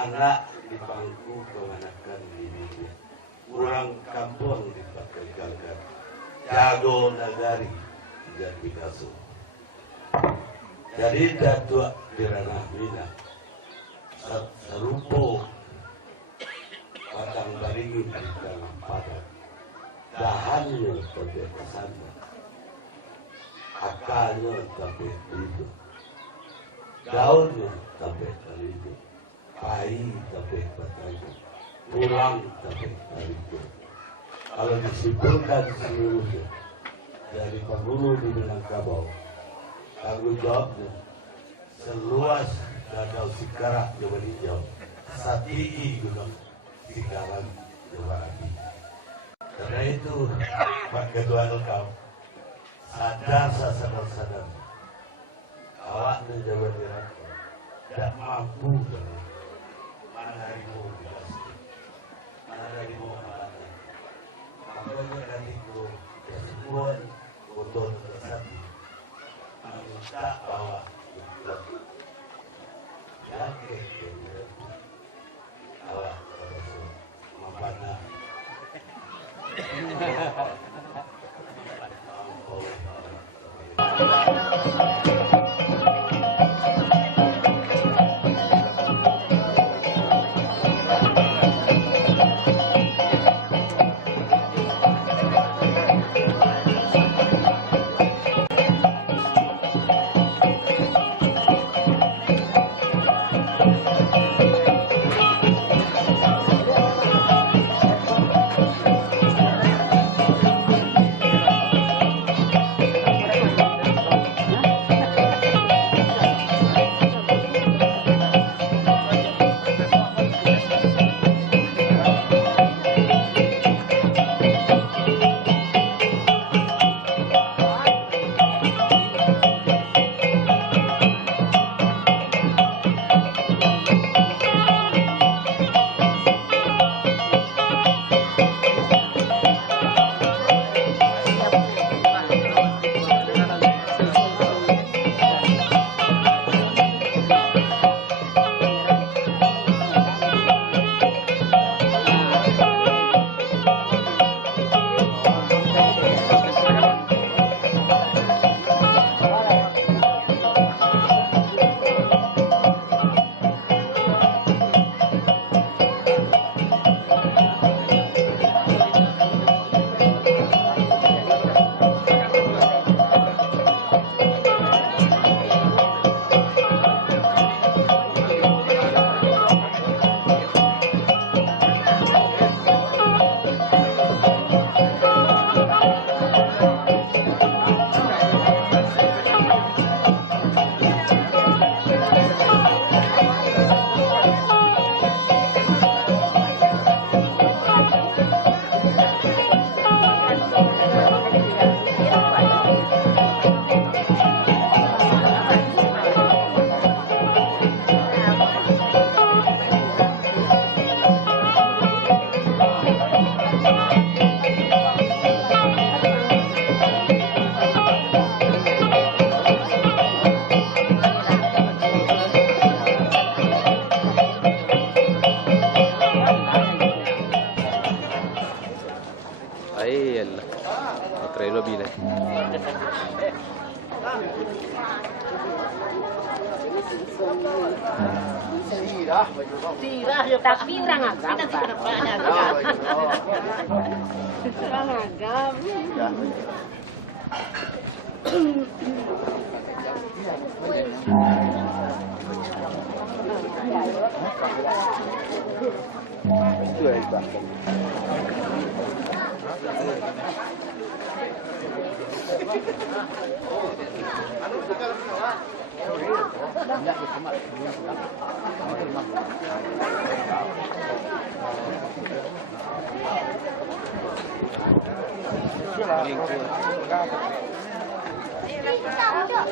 Anak di bangku kemanakan ini, pulang kampung dipakai gagal, jago nagari jadi kasu. Jadi datua di ranah mina, serupo padang baringin di dalam padat, dahannya sampai kesana, akarnya sampai itu, daunnya sampai itu. Pai sampai batang, pulang sampai itu. Kalau disimpulkan seluruhnya dari penghulu di Minangkabau, tanggung jawabnya seluas danau Sikarak Jawa Hijau, satinggi gunung Sikaran Jawa Api. Karena itu Pak Ketua Lengkap, sadar, awak menjadi direktur tidak mampu mana dari mau dikasih, mana dari mau mana. Makanya dari itu sebuah foto tersebut minta bawa yang kecil awak mana. Tapi orang agam nanti ke depan agam. Orang agam. Itu ya, Ini kita udah.